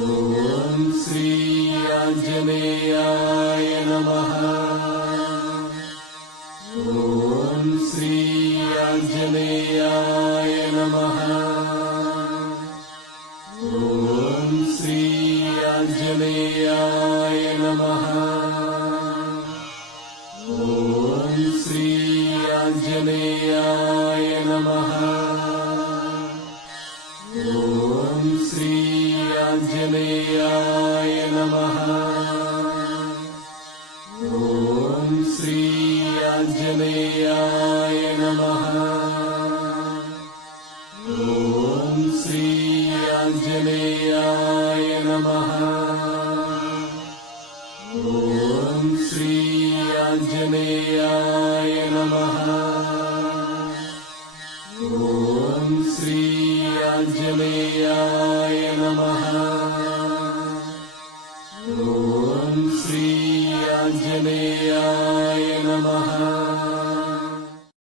ఓం శ్రీ ఆంజనేయాయ నమః. ఓం శ్రీ ఆంజనేయాయ నమః. ఓం శ్రీ ఆంజనేయాయ నమః. ఓం శ్రీ ఆంజనేయాయ నమః. ఓం శ్రీ ఆంజనేయాయ నమః. ఓం శ్రీ ఆంజనేయాయ నమః. ఓం శ్రీ ఆంజనేయాయ నమః. ఓం శ్రీ ఆంజనేయాయ నమః. ఓం శ్రీ ఆంజనేయాయ నమః. ఓం శ్రీ ఆంజనేయాయ నమః.